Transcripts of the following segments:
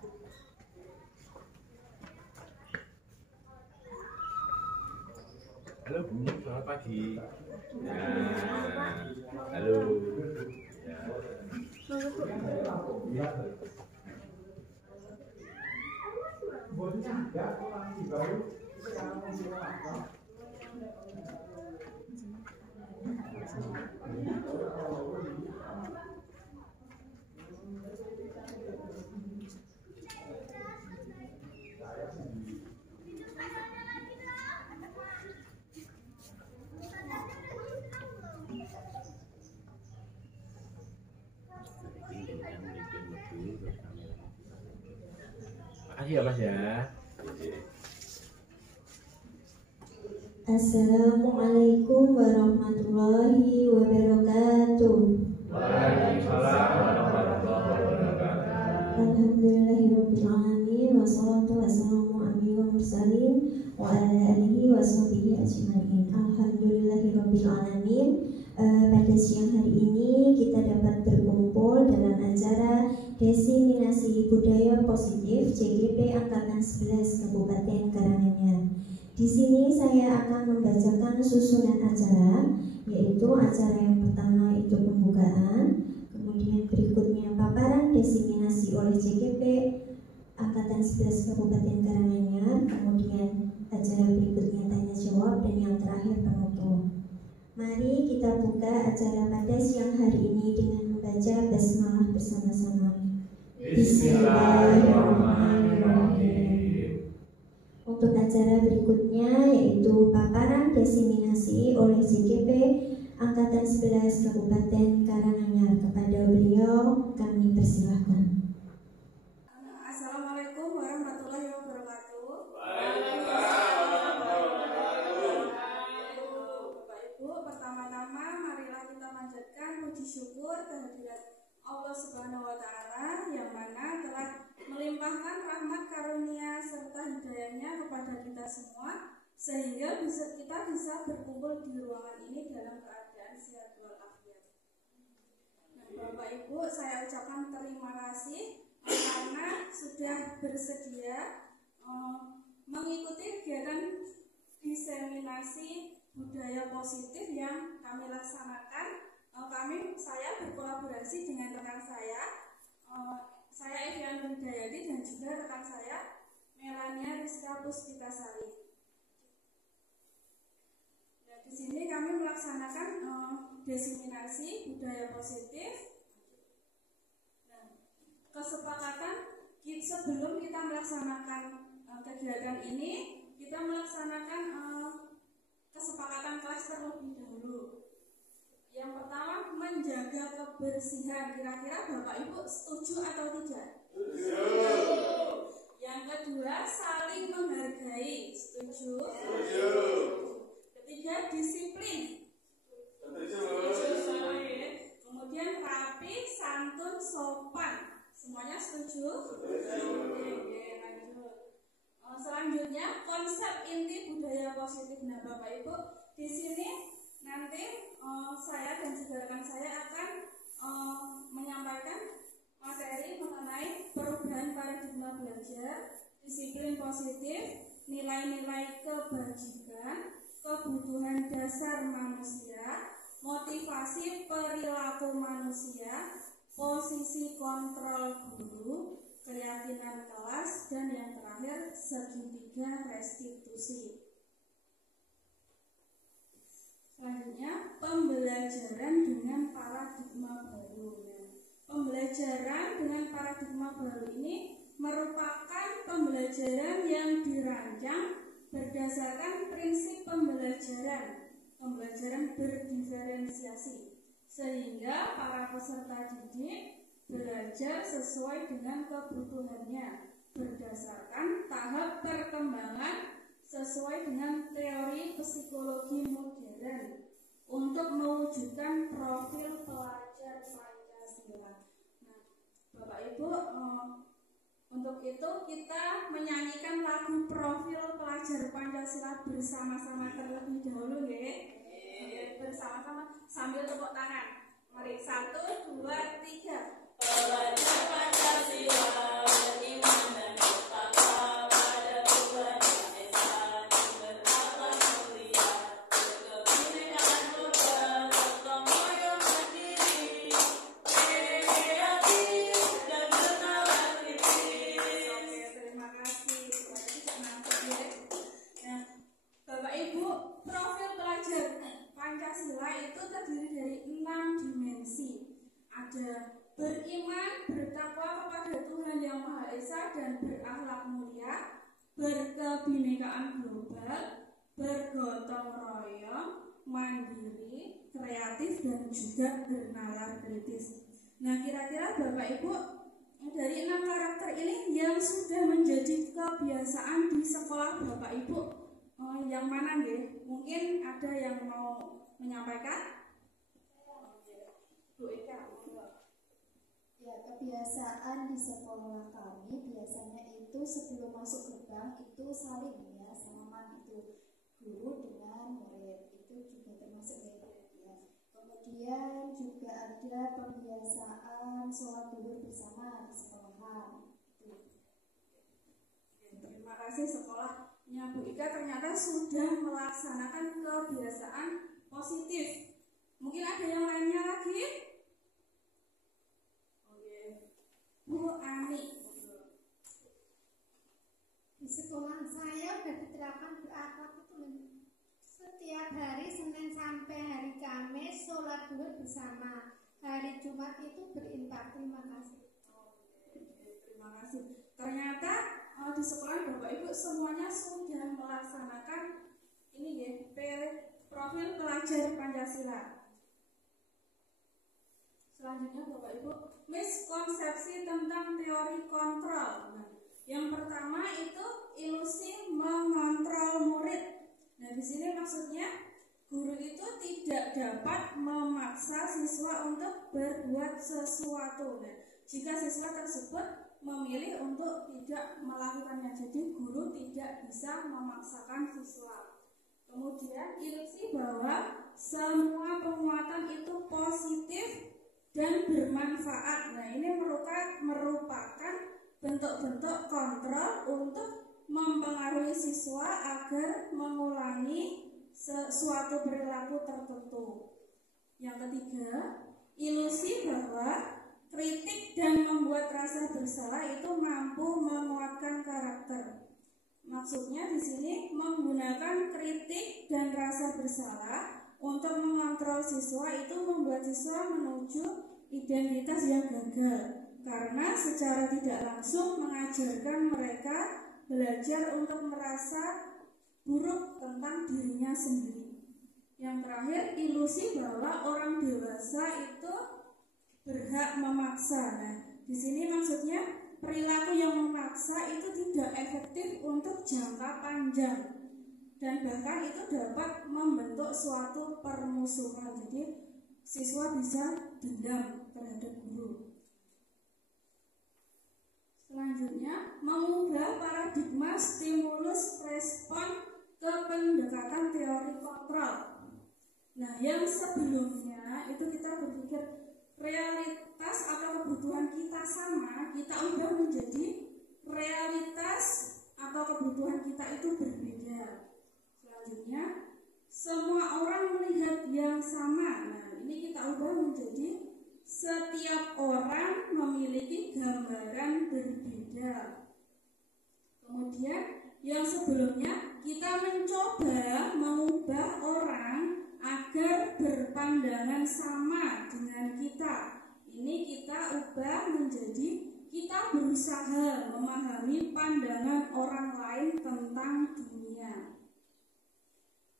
Halo Bu, selamat pagi. Ya, halo. Makasih ya Mas ya. Assalamualaikum warahmatullahi wabarakatuh. Waalaikumsalam warahmatullahi wabarakatuh. Alhamdulillahirabbil alamin wassalatu wassalamu ala mursalin wa ala alihi washabihi ajmain. Alhamdulillahirabbil alamin. Pada siang hari ini kita dapat berkumpul dalam acara Diseminasi Budaya Positif CGP Angkatan 11 Kabupaten Karanganyar. Di sini saya akan membacakan susunan acara, yaitu acara yang pertama itu pembukaan, kemudian berikutnya paparan diseminasi oleh CGP Angkatan 11 Kabupaten Karanganyar, kemudian acara berikutnya tanya jawab, dan yang terakhir penutup. Mari kita buka acara pada siang hari ini dengan membaca basmalah bersama-sama. Bismillahirrahmanirrahim. Untuk acara berikutnya yaitu paparan diseminasi oleh CGP Angkatan 11 Kabupaten Karanganyar. Kepada beliau kami persilahkan. Assalamualaikum warahmatullahi wabarakatuh. Bapak Ibu, pertama-tama marilah kita manjatkan puji syukur kehadirat Allah Subhanahu wa Ta'ala yang mana telah melimpahkan rahmat karunia serta hidayahnya kepada kita semua sehingga kita bisa berkumpul di ruangan ini dalam keadaan sehat walafiat. Nah, Bapak Ibu, saya ucapkan terima kasih karena sudah bersedia mengikuti kegiatan diseminasi budaya positif yang kami laksanakan. Saya berkolaborasi dengan rekan saya Evian Hidayati dan juga rekan saya Melania Rizka Puspitasari. Nah, di sini kami melaksanakan diseminasi budaya positif. Nah, kesepakatan sebelum kita melaksanakan kegiatan ini, kita melaksanakan kesepakatan kelas terlebih dahulu. Yang pertama, menjaga kebersihan. Kira-kira Bapak Ibu setuju atau tidak? Setuju. Yang kedua, saling menghargai. Setuju? Setuju. Ketiga, disiplin. Setuju. Kemudian rapi, santun, sopan. Semuanya setuju? Setuju. Oke, lanjut. Selanjutnya, konsep inti budaya positif. Nah, Bapak Ibu, di sini nanti saya dan juga rekan saya akan menyampaikan materi mengenai perubahan paradigma belajar, disiplin positif, nilai-nilai kebajikan, kebutuhan dasar manusia, motivasi perilaku manusia, posisi kontrol guru, keyakinan kelas, dan yang terakhir segitiga restitusi. Selanjutnya, pembelajaran dengan paradigma baru. Pembelajaran dengan paradigma baru ini merupakan pembelajaran yang dirancang berdasarkan prinsip pembelajaran berdiferensiasi, sehingga para peserta didik belajar sesuai dengan kebutuhannya berdasarkan tahap perkembangan sesuai dengan teori psikologi modern untuk mewujudkan profil pelajar Pancasila. Nah, Bapak Ibu, untuk itu kita menyanyikan lagu profil pelajar Pancasila bersama-sama terlebih dahulu, ya. Bersama-sama sambil tepuk tangan. Mari, 1, 2, 3. Pelajar Pancasila beriman desa dan berakhlak mulia, berkebinekaan global, bergotong royong, mandiri, kreatif, dan juga bernalar kritis. Nah, kira-kira Bapak Ibu, dari 6 karakter ini yang sudah menjadi kebiasaan di sekolah Bapak Ibu, yang mana nggih? Mungkin ada yang mau menyampaikan? Bu Eka. Ya, kebiasaan di sekolah kami biasanya itu sebelum masuk gerbang itu saling ya, salaman itu guru dengan murid, itu juga termasuk ya. Kemudian juga ada pembiasaan sholat zuhur bersama di sekolahan. Terima kasih, sekolahnya Bu Ika ternyata sudah melaksanakan kebiasaan positif. Mungkin ada yang lainnya lagi? Oke, Bu Ani. Di sekolah saya sudah diterapkan berakhlak itu setiap hari Senin sampai hari Kamis sholat zuhur bersama. Hari Jumat itu berinfak. Terima kasih. Terima kasih. Ternyata di sekolah Bapak Ibu semuanya sudah melaksanakan ini ya, profil pelajar Pancasila. Selanjutnya Bapak Ibu, miskonsepsi tentang teori kontrol. Nah, yang pertama itu ilusi mengontrol murid. Nah, di sini maksudnya guru itu tidak dapat memaksa siswa untuk berbuat sesuatu. Nah, jika siswa tersebut memilih untuk tidak melakukannya, jadi guru tidak bisa memaksakan siswa. Kemudian ilusi bahwa semua penguatan itu positif dan bermanfaat. Nah, ini merupakan bentuk-bentuk kontrol untuk mempengaruhi siswa agar mengulangi suatu perilaku tertentu. Yang ketiga, ilusi bahwa kritik dan membuat rasa bersalah itu mampu menguatkan karakter. Maksudnya di sini menggunakan kritik dan rasa bersalah untuk mengontrol siswa itu membuat siswa menuju identitas yang gagal, karena secara tidak langsung mengajarkan mereka belajar untuk merasa buruk tentang dirinya sendiri. Yang terakhir, ilusi bahwa orang dewasa itu berhak memaksa. Nah, di sini maksudnya perilaku yang memaksa itu tidak efektif untuk jangka panjang dan bahkan itu dapat membentuk suatu permusuhan. Jadi siswa bisa dendam terhadap guru. Selanjutnya, mengubah paradigma stimulus respon ke pendekatan teori kontrol. Nah, yang sebelumnya itu kita berpikir realitas atau kebutuhan kita sama, kita ubah menjadi realitas atau kebutuhan kita itu berbeda. Selanjutnya, semua orang melihat yang sama. Nah, ini kita ubah menjadi setiap orang memiliki gambaran berbeda. Kemudian yang sebelumnya kita mencoba mengubah orang agar berpandangan sama dengan kita. Ini kita ubah menjadi kita berusaha memahami pandangan orang lain tentang dunia.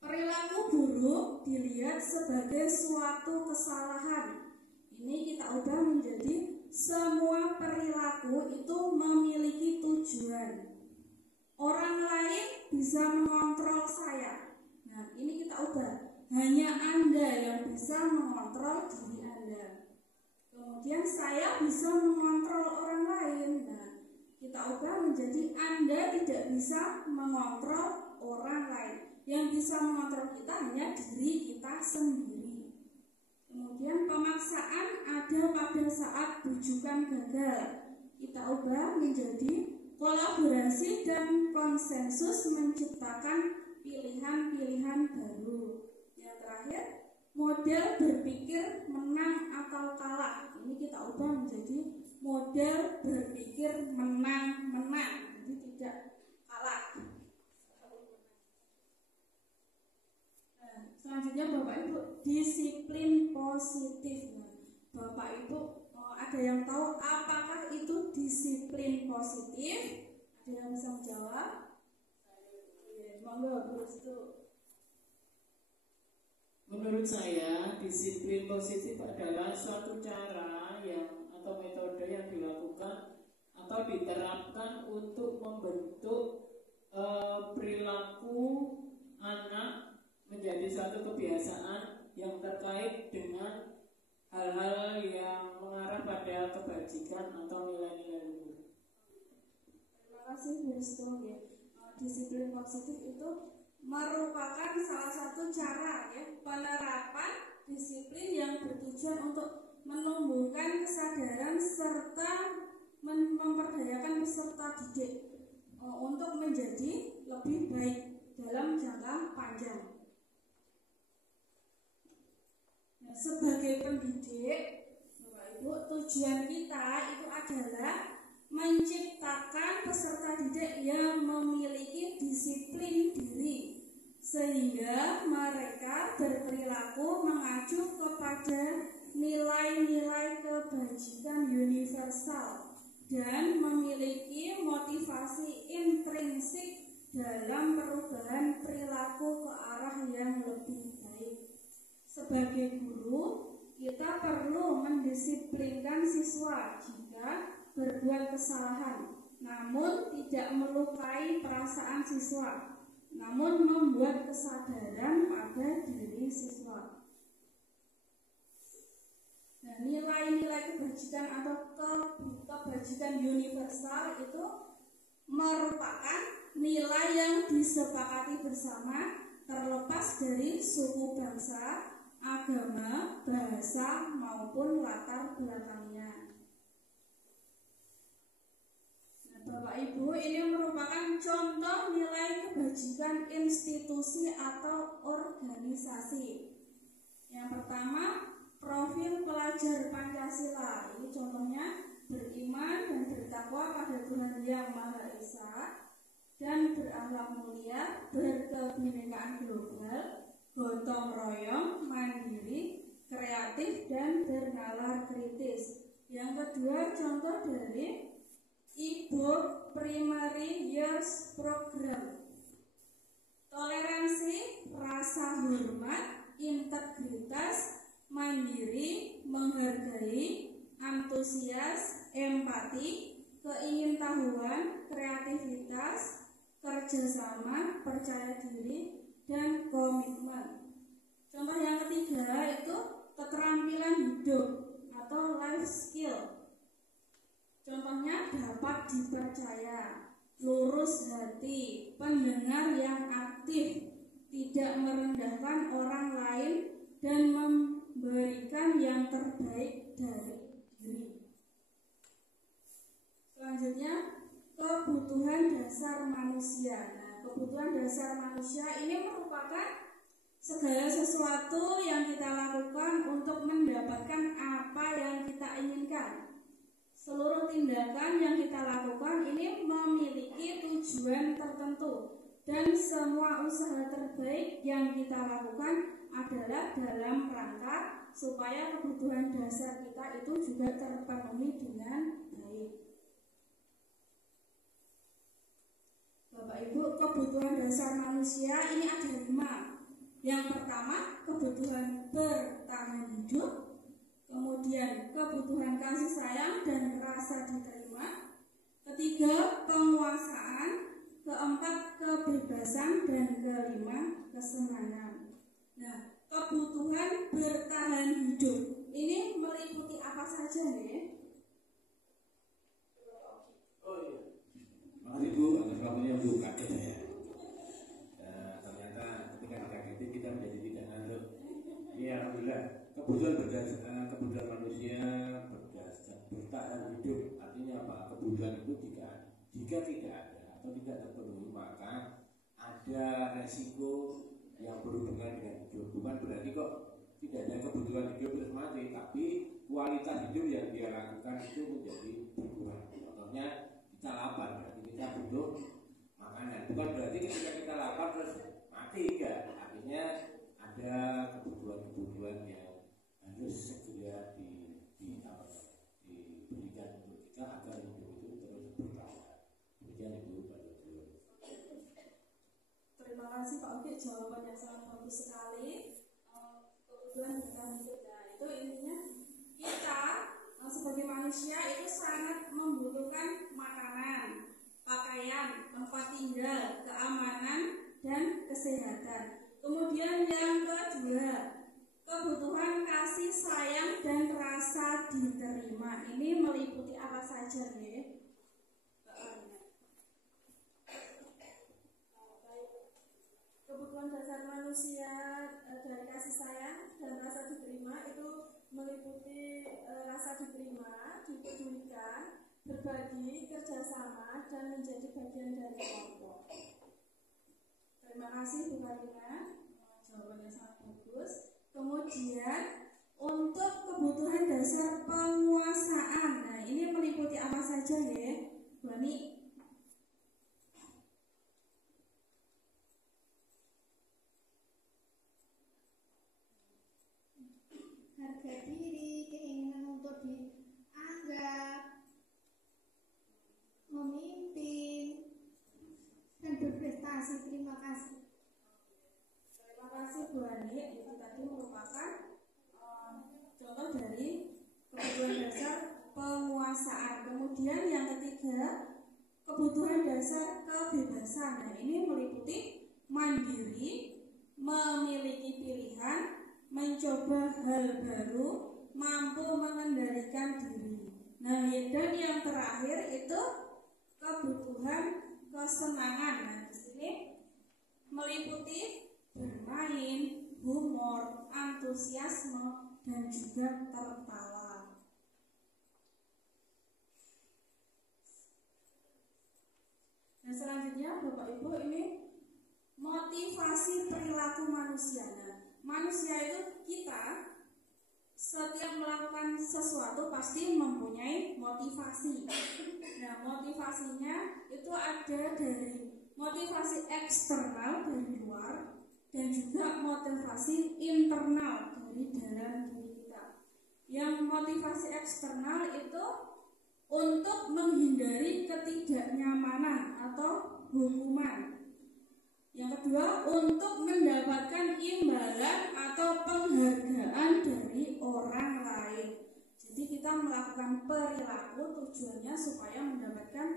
Perilaku buruk dilihat sebagai suatu kesalahan. Ini kita ubah menjadi semua perilaku itu memiliki tujuan. Orang lain bisa mengontrol saya. Nah, ini kita ubah. Hanya Anda yang bisa mengontrol diri Anda. Kemudian saya bisa mengontrol orang lain. Nah, kita ubah menjadi Anda tidak bisa mengontrol orang lain. Yang bisa mengontrol kita hanya diri kita sendiri. Kemudian pemaksaan ada pada saat bujukan gagal. Kita ubah menjadi kolaborasi dan konsensus menciptakan pilihan-pilihan baru. Yang terakhir, model berpikir menang atau kalah. Ini kita ubah menjadi model berpikir menang-menang, jadi tidak kalah. Selanjutnya Bapak Ibu, disiplin positif. Bapak Ibu Ada yang tahu apakah itu disiplin positif? Ada yang bisa menjawab? Monggo, terus itu. Menurut saya, disiplin positif adalah suatu cara atau metode yang dilakukan atau diterapkan untuk membentuk perilaku anak menjadi suatu kebiasaan yang terkait dengan hal-hal yang mengarah pada kebajikan atau nilai-nilai luhur. Terima kasih Bu Risto. Disiplin positif itu merupakan salah satu cara penerapan disiplin yang bertujuan untuk menumbuhkan kesadaran serta memperdayakan peserta didik untuk menjadi lebih baik dalam jangka panjang. Sebagai pendidik, Bapak Ibu, tujuan kita itu adalah menciptakan peserta didik yang memiliki disiplin diri sehingga mereka berperilaku mengacu kepada nilai-nilai kebajikan universal dan memiliki motivasi intrinsik dalam perubahan perilaku ke arah yang lebih baik. Sebagai guru, kita perlu mendisiplinkan siswa jika berbuat kesalahan, namun tidak melukai perasaan siswa, namun membuat kesadaran pada diri siswa. Nah, nilai-nilai kebajikan atau kebajikan universal itu merupakan nilai yang disepakati bersama terlepas dari suku bangsa, agama, bahasa, maupun latar belakangnya. Nah, Bapak Ibu, ini merupakan contoh nilai kebajikan institusi atau organisasi. Yang pertama, profil pelajar Pancasila. Ini contohnya beriman dan bertakwa pada Tuhan Yang Maha Esa dan berakhlak mulia, berkebinekaan global, gotong royong, mandiri, kreatif, dan bernalar kritis. Yang kedua, contoh dari IBOK Primary Years Program. Toleransi, rasa hormat, integritas, mandiri, menghargai, antusias, empati, keingintahuan, kreativitas, kerjasama, percaya diri, dan komitmen. Contoh yang ketiga itu keterampilan hidup atau life skill. Contohnya dapat dipercaya, lurus hati, pendengar yang aktif, tidak merendahkan orang lain, dan memberikan yang terbaik dari diri. Selanjutnya, kebutuhan dasar manusia. Nah, kebutuhan dasar manusia ini merupakan segala sesuatu yang kita lakukan untuk mendapatkan apa yang kita inginkan. Seluruh tindakan yang kita lakukan ini memiliki tujuan tertentu, dan semua usaha terbaik yang kita lakukan adalah dalam rangka supaya kebutuhan dasar kita itu juga terpenuhi dengan baik. Bapak Ibu, kebutuhan dasar manusia ini ada 5. Yang pertama, kebutuhan bertahan hidup. Kemudian kebutuhan kasih sayang dan rasa diterima. Ketiga, penguasaan. Keempat, kebebasan. Dan kelima, kesenangan. Nah, kebutuhan bertahan hidup ini meliputi apa saja nih? Oh iya. Makasih Bu, atas waktunya Bu, kaget ya. Ternyata ketika dikagetin kita menjadi tidak ngantuk. Iya, alhamdulillah. Kebutuhan manusia bertahan hidup artinya apa? Kebutuhan itu jika tidak ada atau tidak terpenuhi, maka ada resiko yang berhubungan dengan hidup. Bukan berarti kok tidak ada kebutuhan hidup terus mati, tapi kualitas hidup yang dia lakukan itu menjadi berkurang. Contohnya kita lapar, berarti kita butuh makanan. Bukan berarti ketika kita lapar terus mati, enggak. Artinya ada kebutuhan-kebutuhan yang harus segera kita agar hidup itu terus bertahan. Demikian Ibu Pak Dr. Terima kasih Pak Uki, jawaban yang sangat bagus sekali. Kebutuhan bertahan hidup, nah itu intinya kita sebagai manusia itu sangat membutuhkan makanan, pakaian, tempat tinggal, keamanan, dan kesehatan. Kemudian yang kedua, kebutuhan kasih sayang dan rasa diterima. Ini meliputi apa saja ya? Kebutuhan dasar manusia dari kasih sayang dan rasa diterima itu meliputi rasa diterima, dipedulikan, berbagi, kerjasama, dan menjadi bagian dari kelompok. Terima kasih Bu Karina, jawabannya sangat bagus. Kemudian untuk kebutuhan dasar penguasaan, nah ini meliputi apa saja ya, Bu Ani? Harga diri, keinginan untuk dianggap, memimpin, dan berprestasi. Terima kasih. Terima kasih Bu Ani. Itu tadi merupakan contoh dari kebutuhan dasar penguasaan. Kemudian yang ketiga, kebutuhan dasar kebebasan. Nah ini meliputi mandiri, memiliki pilihan, mencoba hal baru, mampu mengendalikan diri. Nah, dan yang terakhir itu kebutuhan kesenangan. Nah, di sini meliputi bermain, humor, antusiasme, dan juga tertawa. Nah, selanjutnya Bapak Ibu ini motivasi perilaku manusia. Nah, manusia itu kita setiap melakukan sesuatu pasti mempunyai motivasi. Nah, motivasinya itu ada dari motivasi eksternal dari luar dan juga motivasi internal dari dalam diri kita. Yang motivasi eksternal itu untuk menghindari ketidaknyamanan atau hukuman. Yang kedua, untuk mendapatkan imbalan atau penghargaan dari orang lain. Jadi kita melakukan perilaku tujuannya supaya mendapatkan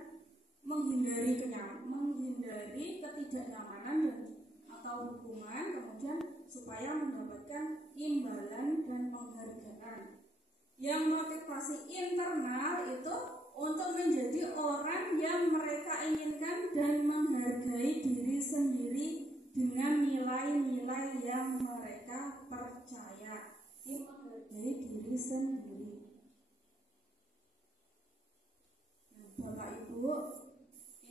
menghindari ketidaknyamanan atau hukuman, kemudian supaya mendapatkan imbalan dan penghargaan. Yang motivasi internal itu untuk menjadi orang yang mereka inginkan dan menghargai diri sendiri dengan nilai-nilai yang mereka percaya. Ini menghargai diri sendiri. Nah, Bapak Ibu,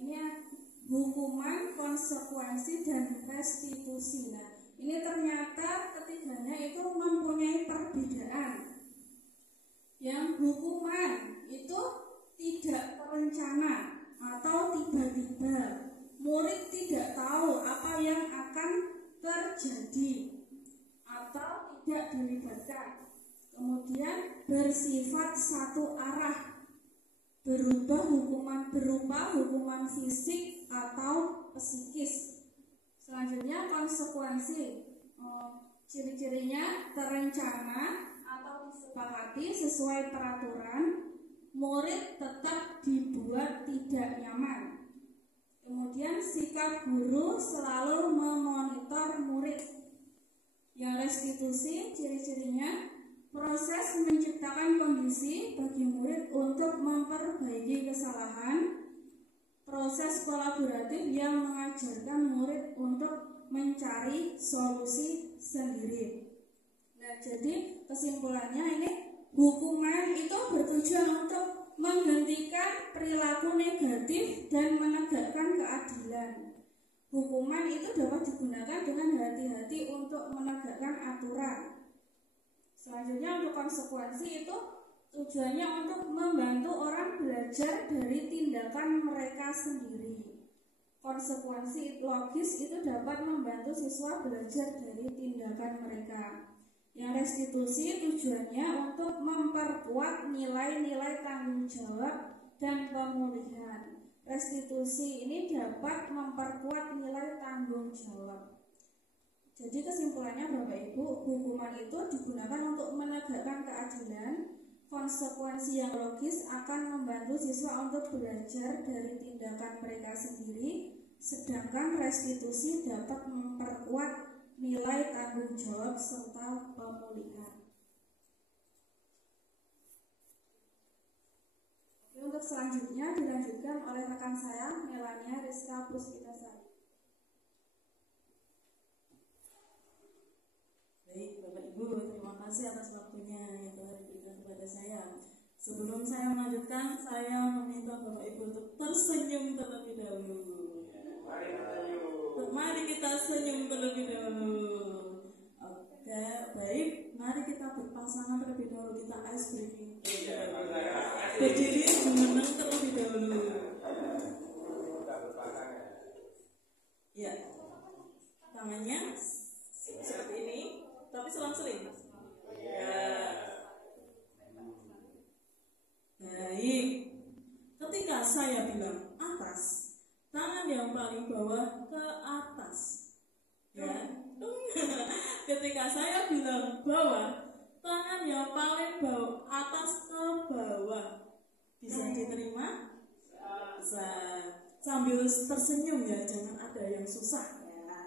ini hukuman, konsekuensi, dan restitusi. Nah, ini ternyata ketiganya itu mempunyai perbedaan. Yang hukuman itu tidak terencana atau tiba-tiba. Murid tidak tahu apa yang akan terjadi atau tidak dilibatkan. Kemudian bersifat satu arah, berupa hukuman fisik atau psikis. Selanjutnya konsekuensi. Ciri-cirinya terencana atau disepakati sesuai peraturan. Murid tetap dibuat tidak nyaman. Kemudian sikap guru selalu memonitor murid. Yang restitusi, ciri-cirinya proses menciptakan kondisi bagi murid untuk memperbaiki kesalahan. Proses kolaboratif yang mengajarkan murid untuk mencari solusi sendiri. Nah, jadi kesimpulannya ini hukuman itu bertujuan untuk menghentikan perilaku negatif dan menegakkan keadilan. Hukuman itu dapat digunakan dengan hati-hati untuk menegakkan aturan. Selanjutnya untuk konsekuensi itu tujuannya untuk membantu orang belajar dari tindakan mereka sendiri. Konsekuensi logis itu dapat membantu siswa belajar dari tindakan mereka. Yang restitusi tujuannya untuk memperkuat nilai-nilai tanggung jawab dan pemulihan. Restitusi ini dapat memperkuat nilai tanggung jawab. Jadi kesimpulannya Bapak Ibu, hukuman itu digunakan untuk menegakkan keadilan. Konsekuensi yang logis akan membantu siswa untuk belajar dari tindakan mereka sendiri, sedangkan restitusi dapat memperkuat nilai tanggung jawab serta pemulihan. Oke, untuk selanjutnya dilanjutkan oleh rekan saya Melania Rizka Puspitasari. Baik, Bapak Ibu, terima kasih atas waktunya yang telah diberikan kepada saya. Sebelum saya melanjutkan, saya meminta Bapak Ibu untuk tersenyum terlebih dahulu. Mari kita senyum terlebih dahulu. Oke, baik. Mari kita berpasangan terlebih dahulu. Kita ice breaking. Berdiri menenang terlebih dahulu. Ya, tangannya seperti ini, tapi selang-seling. Ya. Baik. Ketika saya bilang atas, tangan yang paling bawah ke atas. Ya. Ketika saya bilang bawah, tangan yang paling bawah atas ke bawah. Bisa diterima? Bisa. Sambil tersenyum ya, jangan ada yang susah ya.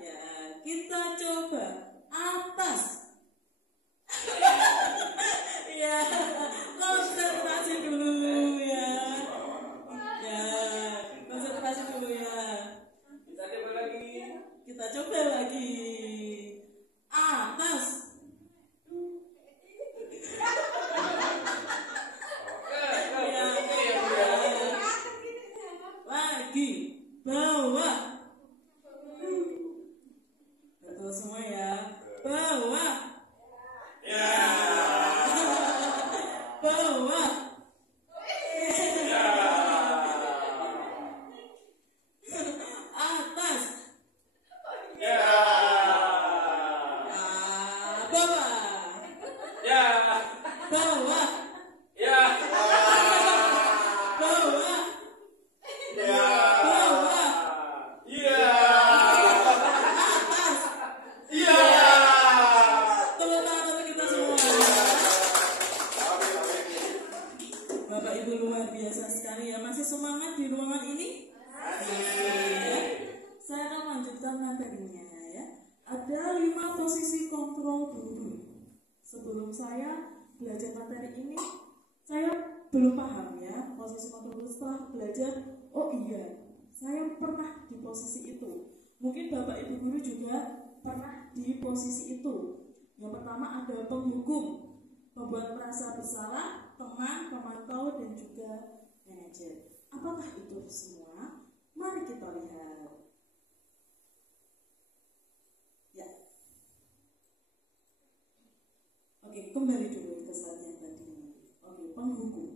Ya, kita coba atas. Ya, konsentrasi dulu ya. Ya, konsentrasi dulu ya. Kita coba lagi. Kita coba lagi. Atas. Ya, lagi. Bawah. Betul semua ya. Bawah. Ya. Bawah. Atas. Ya. Bawah. Ya. Bawah. Ya. Bawah. Ya. Bawah. Ya. Atas. Ya. Tepuk tangan untuk kita semua. Bapak Ibu luar biasa sekali ya. Masih semangat di ruangan ini? Ya. Saya akan lanjutkan materinya ya. Ada 5 posisi kontrol guru. Sebelum saya belajar materi ini, saya belum paham ya posisi kontrol guru. Setelah belajar, oh iya, saya pernah di posisi itu. Mungkin Bapak Ibu guru juga pernah di posisi itu. Yang pertama ada penghukum, pembuat merasa bersalah, teman, pemantau, dan juga manajer. Apakah itu semua? Mari kita lihat. Ya. Oke, kembali dulu ke slide yang tadi. Oke, penghukum.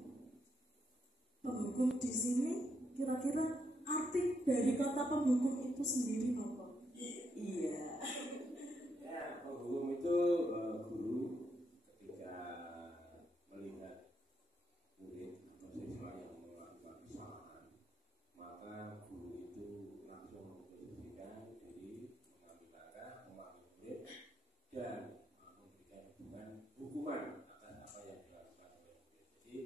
Penghukum di sini kira-kira arti dari kata penghukum itu sendiri apa? Iya. Ya, penghukum itu guru ketika melihat murid atau siswa yang melakukan kesalahan, maka guru itu langsung memposisikan diri, mengambil langkah, memanggil murid dan memberikan hukuman atas apa yang dilakukan oleh murid. Jadi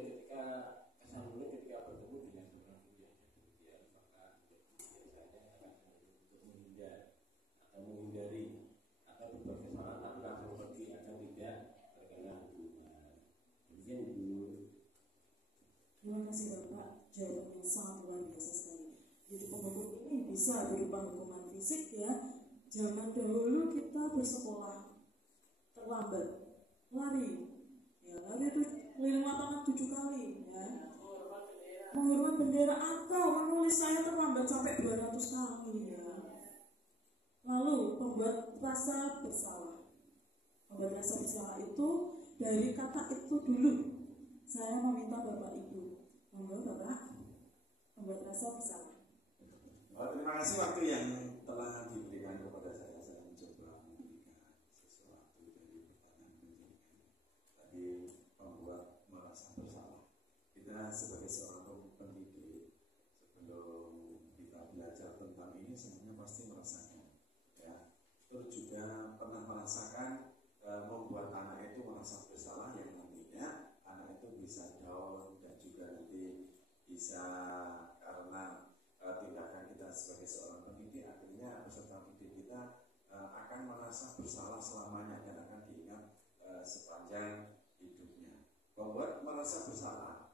murid ketika kesan murid ketika bertemu dengan seorang guru yang demikian, maka murid biasanya akan untuk menghindar atau menghindari atau berbuat kesalahan tapi langsung pergi agar tidak terkena hukuman. Demikian Bu. Terima kasih Bapak, jawabannya sangat luar biasa sekali. Jadi penghukum ini bisa berupa hukuman fisik ya. Zaman dahulu kita bersekolah terlambat, lari, ya lari itu keliling lapangan 7 kali, ya. Menghormat bendera atau menulis saya terlambat sampai 200 kali, ya. Lalu membuat rasa bersalah. Membuat rasa bersalah itu dari kata itu dulu. Saya meminta Bapak Ibu, monggo Bapak, membuat rasa bersalah. Terima kasih waktu yang telah diberikan kepada saya. Saya mencoba memberikan sesuatu dari pertanyaan pendidikan tadi membuat merasa bersalah. Kita sebagai seorang pendidik, sebelum kita belajar tentang ini semuanya pasti merasakan, ya. Terus juga pernah merasakan membuat anak itu merasa bersalah, yang nantinya anak itu bisa down dan juga nanti bisa karena tindakan kita sebagai seorang pendidik, akhirnya peserta didik kita akan merasa bersalah selamanya dan akan diingat sepanjang hidupnya. Membuat merasa bersalah,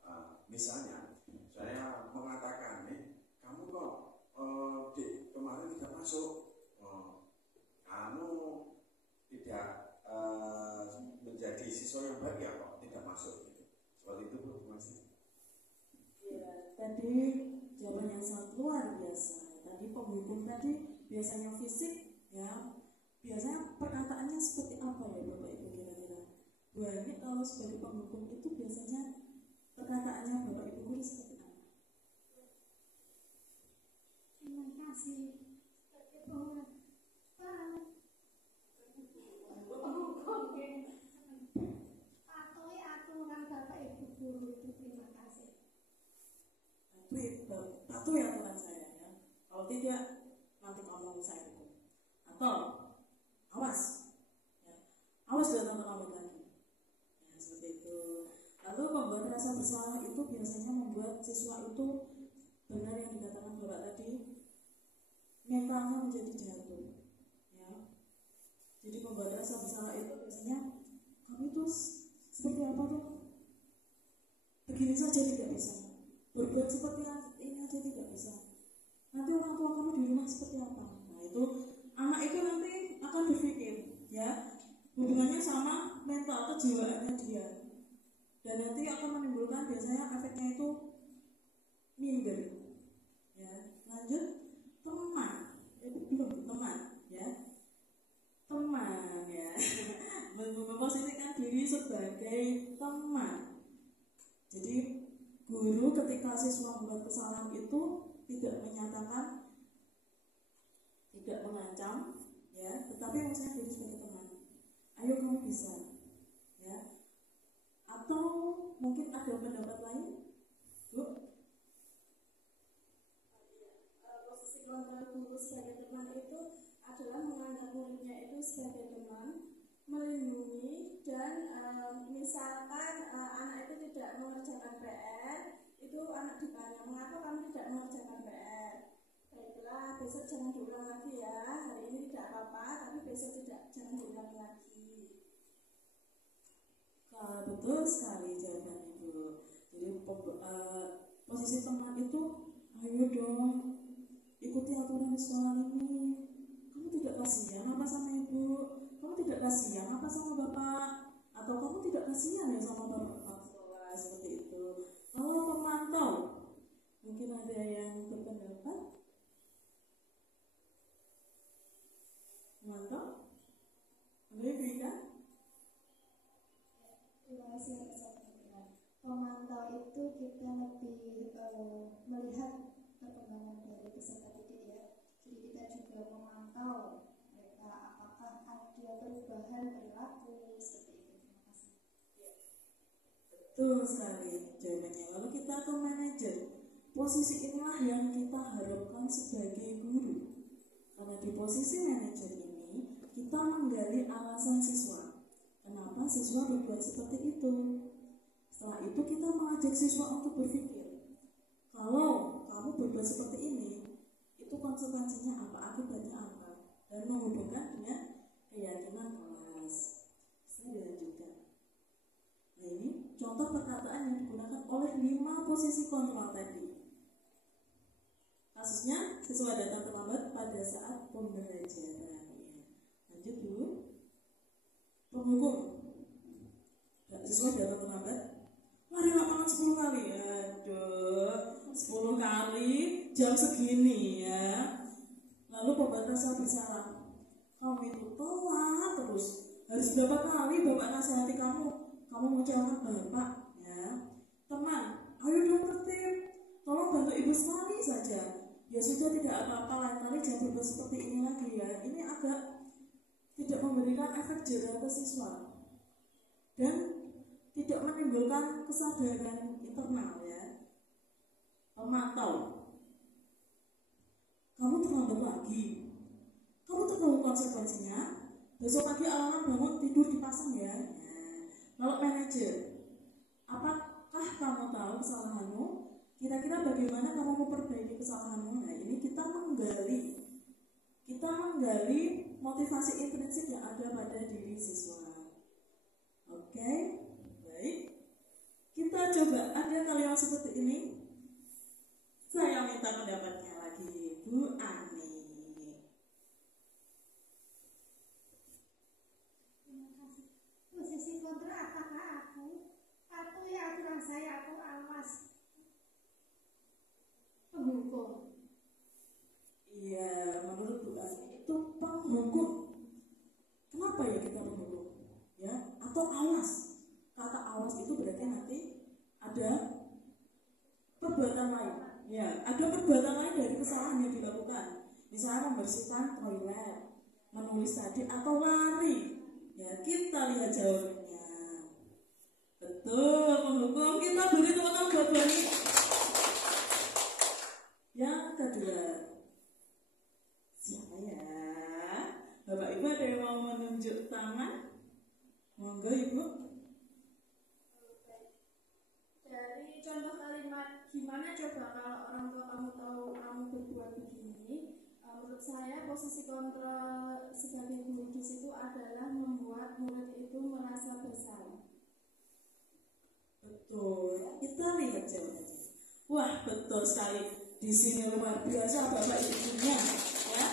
misalnya saya mengatakan nih, kamu kok Dik, kemarin tidak masuk, kamu tidak menjadi siswa yang baik ya kok tidak masuk gitu. Seperti itu Bu, Mas. Ya, tadi jawaban yang sangat luar biasa. Tadi penghukum tadi biasanya fisik, ya. Biasanya perkataannya seperti apa ya Bapak Ibu kira-kira? Bu Hani kalau sebagai penghukum itu biasanya perkataannya Bapak Ibu guru seperti apa? Terima kasih. Seperti penghukum. Patuhi aturan Bapak Ibu guru itu, terima kasih. Patuhi aturan saya ya. Kalau tidak nanti ngomong saya hukum. Atau awas, ya. Awas jangan terlambat lagi. Ya, seperti itu. Lalu membuat rasa bersalah itu biasanya membuat siswa itu benar yang dikatakan Bapak tadi, mentalnya menjadi jatuh. Ya. Jadi membuat rasa bersalah itu biasanya kami tuh seperti apa tuh? Begini saja tidak bisa. Berbuat seperti ini aja tidak bisa. Nanti orang tua kamu di rumah seperti apa? Nah itu anak itu nanti akan berpikir, ya hubungannya sama mental kejiwaannya dia, dan nanti akan menimbulkan biasanya efeknya itu minder. Ya lanjut teman, belum teman, ya teman ya. Memposisikan diri sebagai teman. Jadi guru ketika siswa membuat kesalahan itu tidak menyatakan, tidak mengancam, ya, tetapi misalnya diri sebagai teman. Ayo kamu bisa, ya. Atau mungkin ada pendapat lain, Bu? Posisi kontrol guru sebagai teman itu adalah menganggap muridnya itu sebagai teman, melindungi, dan misalkan anak itu tidak mengerjakan PR, itu anak ditanya, mengapa kamu tidak mengerjakan PR? Baiklah, besok jangan diulang lagi ya, hari ini tidak apa-apa, tapi besok jangan diulang lagi. Betul sekali jawaban Ibu. Jadi posisi teman itu, ayo dong ikuti aturan di sekolah ini. Kamu tidak kasihan apa sama ibu? Kamu tidak kasihan apa sama bapak? Atau kamu tidak kasihan ya sama bapak sekolah? Seperti itu. Kalau pemantau, mungkin ada yang berpendapat? Pemantau? Ada ibu kan? Terima kasih atas waktunya. Pemantau itu kita lebih melihat perkembangan dari peserta didik ya. Jadi kita juga memantau mereka apakah ada perubahan perilaku seperti itu. Terima kasih. Betul sekali jawabannya. Lalu kita ke manajer. Posisi inilah yang kita harapkan sebagai guru. Karena di posisi manajer ini kita menggali alasan siswa. Kenapa siswa berbuat seperti itu? Setelah itu kita mengajak siswa untuk berpikir, kalau kamu berbuat seperti ini, itu konsekuensinya apa, akibatnya apa, dan menghubungkan dengan keyakinan kelas. Saya dilanjutkan. Nah ini contoh perkataan yang digunakan oleh 5 posisi kontrol tadi. Kasusnya siswa datang terlambat pada saat pembelajaran. Lanjut dulu. Penghukum. Siswa datang terlambat. Lari lapangan 10 kali. Aduh, 10 kali jam segini ya. Lalu pembuat rasa bersalah. Kamu itu telat terus. Harus berapa kali bapak nasihati kamu? Kamu mengecewakan bapak ya. Teman, ayo dong tertib. Tolong bantu ibu sekali saja. Ya sudah, tidak apa-apa, lain kali jangan berbuat seperti ini lagi ya. Ini agak tidak memberikan efek jerah ke siswa dan tidak menimbulkan kesadaran internal ya. pemantau. Kamu terlambat lagi. Kamu tahu konsekuensinya? Besok pagi alarm bangun tidur dipasang ya. Lalu manajer, apakah kamu tahu kesalahanmu? Kira-kira bagaimana kamu memperbaiki kesalahanmu? Nah, ini kita menggali motivasi intrinsik yang ada pada diri siswa. Oke, baik. Kita coba, ada kalimat seperti ini. Saya minta pendapatnya lagi, Bu Ani. Posisi kontra apakah aku? Ya aturan saya, aku awas penghukum. Iya, menurut Bu Ani itu penghukum. Kenapa ya kita penghukum? Ya, atau awas? Kata awas itu berarti nanti ada perbuatan lain. Ya, ada perbuatan lain dari kesalahan yang dilakukan. Misalnya membersihkan toilet, menulis tadi, atau lari. Ya, kita lihat jawabannya. Betul, penghukum. Kita beri tepuk tangan buat Bani. Yang kedua, siapa ya? Bapak Ibu ada yang mau menunjuk tangan? Monggo Ibu. Dari contoh kalimat, gimana coba kalau orang tua kamu tahu kamu berbuat begini? Menurut saya posisi kontrol sebagai guru di situ adalah membuat murid itu merasa bersalah. Betul. Kita lihat jawabannya. Wah, betul sekali. Di sini luar biasa Bapak Ibu gurunya. Ya,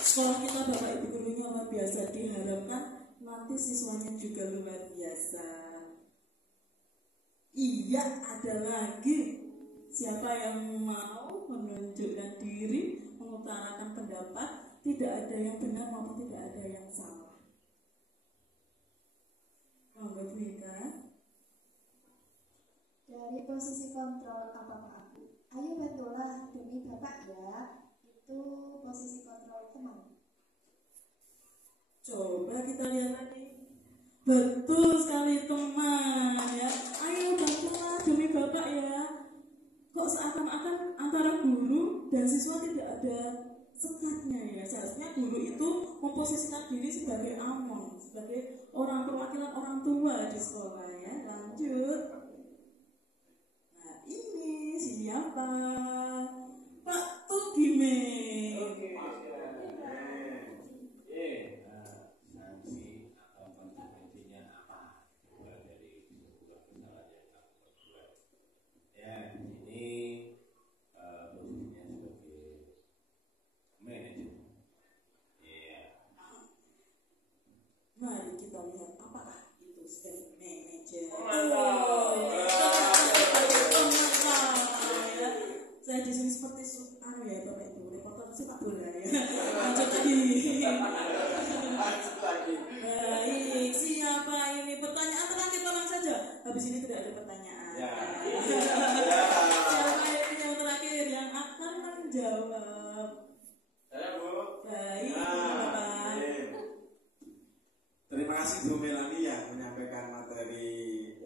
sekolah kita Bapak Ibu gurunya luar biasa. Diharapkan nanti siswanya juga luar biasa. Iya, ada lagi. Siapa yang mau menunjukkan diri, mengutarakan pendapat? Tidak ada yang benar maupun tidak ada yang salah. Monggo Bu Ika. Dari posisi kontrol apakah aku? Ayo bantulah demi Bapak ya. Itu posisi kontrol teman. Coba kita lihat lagi. Betul sekali teman ya. Ayo bantulah demi Bapak ya. Kok seakan-akan antara guru dan siswa tidak ada sekatnya ya. Seharusnya guru itu memposisikan diri sebagai among, sebagai orang perwakilan orang tua di sekolah ya. Lanjut. Nah ini siapa? Pak Tugime. Oke, sanksi atau konsekuensinya apa? Coba dari sebuah kesalahan yang kamu perbuat. Ya, di sini posisinya sebagai manajer. Iya. Mari kita lihat apakah itu sebagai manajer. Saya di sini seperti ya Bapak Ibu reporter sepak bola ya. Lanjut lagi. Baik, siapa ini? Pertanyaan terakhir tenang saja. Habis ini tidak ada pertanyaan. Ya. Siapa ini yang terakhir yang akan menjawab? Saya Bu. Baik, Bapak. Terima kasih Bu Melani yang menyampaikan materi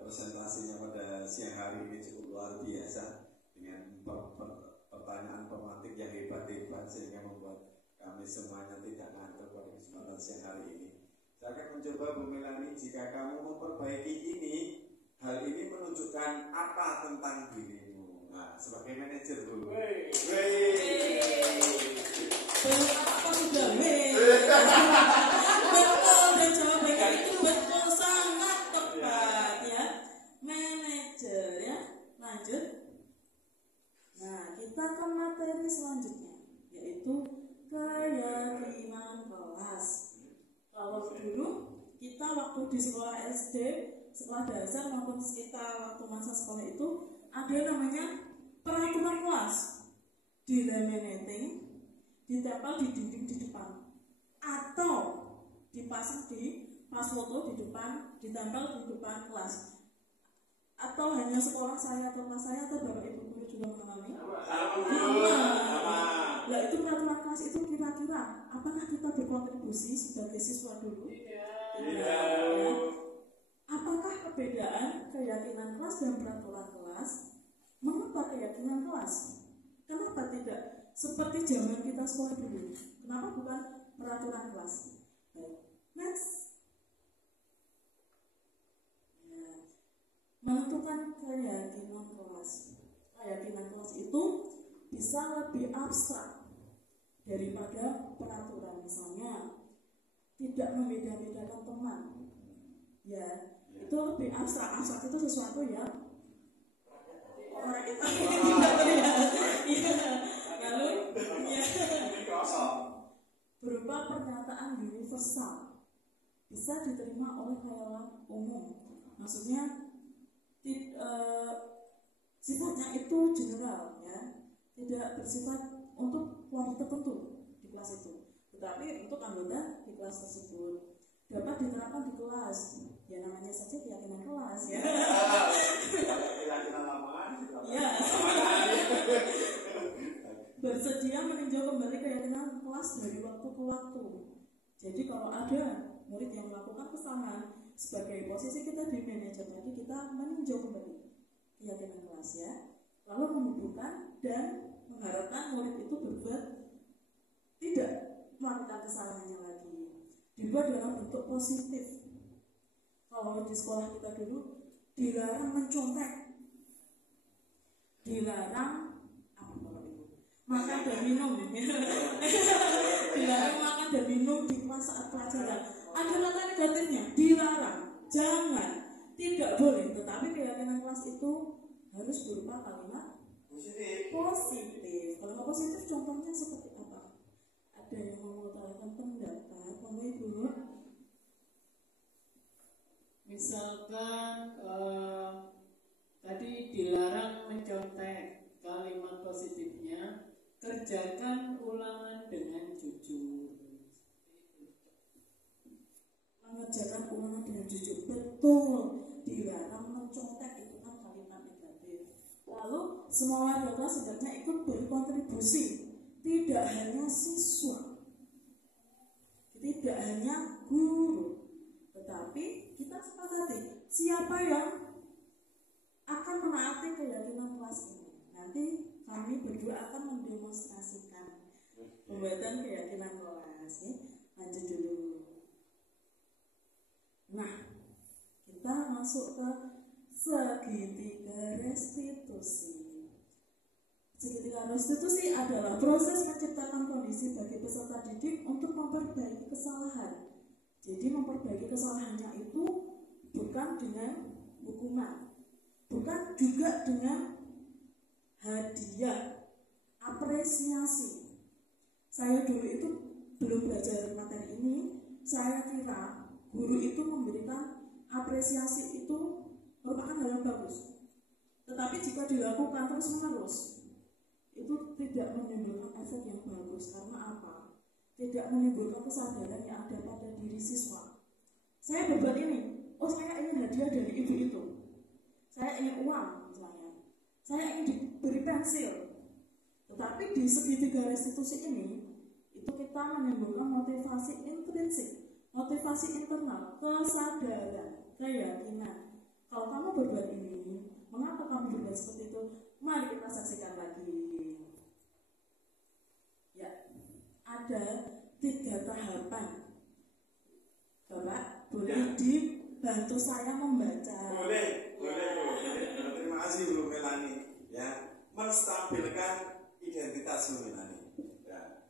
presentasinya pada siang hari ini cukup luar biasa dengan pertanyaan pematik yang hebat-hebat sehingga membuat kami semuanya tidak ngantuk pada kesempatan siang hari ini. Saya akan mencoba Bu Melani, jika kamu memperbaiki ini, hal ini menunjukkan apa tentang dirimu? Nah, sebagai manajer Bu. Apa sudah? Betul, dan jawabannya itu betul, sangat tepat ya. Manajer ya. Lanjut. Nah, kita ke materi selanjutnya, yaitu keyakinan kelas. Kalau dulu kita waktu di sekolah SD, sekolah dasar maupun kita waktu masa sekolah itu ada namanya peraturan kelas, dilaminating, ditempel di dinding di depan, atau dipasang di pas foto di depan, ditempel di depan kelas. Atau hanya sekolah saya atau kelas saya atau Bapak Ibu guru juga mengalami? Nah, itu peraturan kelas itu kira-kira apakah kita berkontribusi sebagai siswa dulu? Tidak. Apakah perbedaan keyakinan kelas dan peraturan kelas? Mengapa keyakinan kelas? Kenapa tidak seperti zaman kita sekolah dulu? Kenapa bukan peraturan kelas? Baik, next. Ya. Menentukan keyakinan kelas. Keyakinan kelas itu bisa lebih abstrak daripada peraturan. Misalnya tidak membeda-bedakan teman. Ya, itu lebih abstrak. Abstrak itu sesuatu yang orang itu lalu ya berupa pernyataan universal bisa diterima oleh khayal umum. Maksudnya sifatnya itu general, ya, tidak bersifat untuk kelompok tertentu di kelas itu, tetapi untuk anggota di kelas tersebut dapat diterapkan di kelas. Ya namanya saja keyakinan kelas, ya. Keyakinan lapangan. Ya. Bersedia meninjau kembali keyakinan kelas dari waktu ke waktu. Jadi kalau ada murid yang melakukan kesalahan, sebagai posisi kita di manajer tadi, kita meninjau kembali keyakinan kelas, ya. Lalu menghubungkan dan mengharapkan murid itu berbuat tidak melakukan kesalahannya lagi. Dibuat dalam bentuk positif. Kalau di sekolah kita dulu dilarang mencontek, dilarang apa kalau itu makan dan minum, dilarang makan dan minum di kelas saat pelajaran. Ada kata negatifnya, dilarang, jangan, tidak boleh. Tetapi keyakinan kelas itu harus berupa kalimat positif. Kalau positif contohnya seperti apa? Ada yang mengutarakan pendapat, Bapak Ibu? Misalkan tadi dilarang mencontek, kalimat positifnya kerjakan ulangan dengan jujur. Mengerjakan ulangan dengan jujur, betul. Dilarang mencontek, itu kan kalimat negatif. Lalu semua warga kelas sebenarnya ikut berkontribusi, tidak hanya siswa, tidak hanya guru, tetapi kita sepakati siapa yang akan menaati keyakinan kelas ini. Nanti kami berdua akan mendemonstrasikan pembuatan keyakinan kelas. Lanjut dulu. Nah, kita masuk ke segitiga restitusi. Segitiga restitusi adalah proses menciptakan kondisi bagi peserta didik untuk memperbaiki kesalahan. Jadi memperbaiki kesalahannya itu bukan dengan hukuman, bukan juga dengan hadiah, apresiasi. Saya dulu itu belum belajar materi ini, saya kira guru itu memberikan apresiasi itu merupakan hal yang bagus. Tetapi jika dilakukan terus-menerus, itu tidak menimbulkan efek yang bagus. Karena apa? Tidak menimbulkan kesadaran yang ada pada diri siswa. Saya berbuat ini, oh saya ingin hadiah dari ibu itu, saya ingin uang misalnya, saya ingin diberi pensil. Tetapi di segitiga restitusi ini, itu kita menimbulkan motivasi intrinsik, motivasi internal, kesadaran, keyakinan. Kalau kamu berbuat ini, mengapa kamu berbuat seperti itu? Mari kita saksikan lagi. Ya, ada 3 tahapan. Bapak, boleh dibantu saya membaca? Boleh. Terima kasih Bu Melani. Ya, menstabilkan identitas Bu Melani. Ya.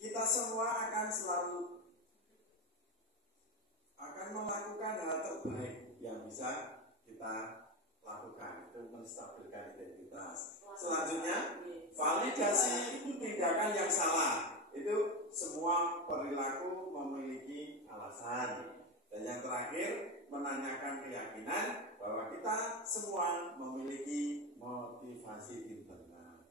Kita semua akan melakukan hal terbaik yang bisa kita lakukan, itu menstabilkan identitas. Selanjutnya, validasi tindakan yang salah. Itu semua perilaku memiliki alasan. Dan yang terakhir, menanyakan keyakinan bahwa kita semua memiliki motivasi internal.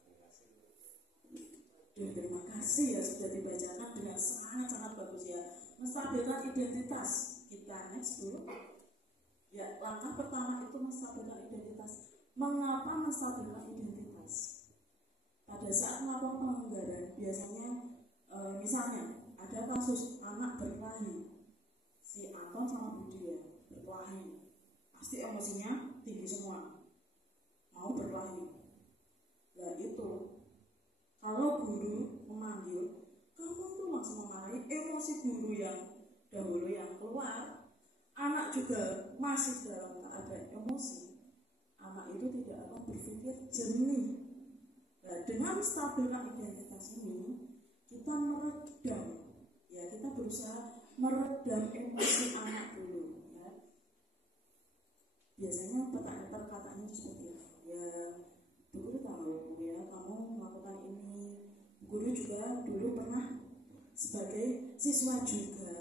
Terima kasih ya sudah dibacakan dengan sangat bagus ya. Menstabilkan identitas. Kita next dulu. Ya, langkah pertama itu menstabilkan identitas. Mengapa menstabilkan identitas? Pada saat melakukan pelanggaran, biasanya misalnya ada kasus anak berkelahi, si Anton sama Budi ya berkelahi, pasti emosinya tinggi semua, mau berlari. Nah itu, kalau guru memanggil, kamu itu langsung memarahi emosi guru yang dahulu yang keluar. Anak juga masih dalam keadaan emosi. Anak itu tidak akan berpikir jernih. Nah, dengan stabilkan identitas ini, kita meredam, ya kita berusaha meredam emosi anak dulu. Ya. Biasanya perkataannya seperti itu. Ya, guru tahu ya kamu melakukan ini. Guru juga dulu pernah sebagai siswa juga.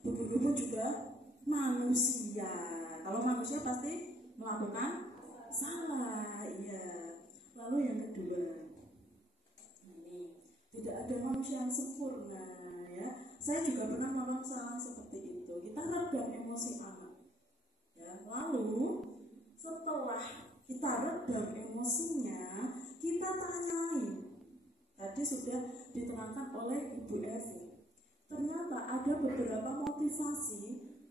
Guru pun juga manusia. Kalau manusia pasti melakukan salah, iya. Lalu yang kedua, ini tidak ada manusia yang sempurna, ya. Saya juga pernah melakukan salah seperti itu. Kita redam emosi anak, ya. Lalu setelah kita redam emosinya, kita tanyain. Tadi sudah diterangkan oleh Ibu Evi. Ternyata ada beberapa motivasi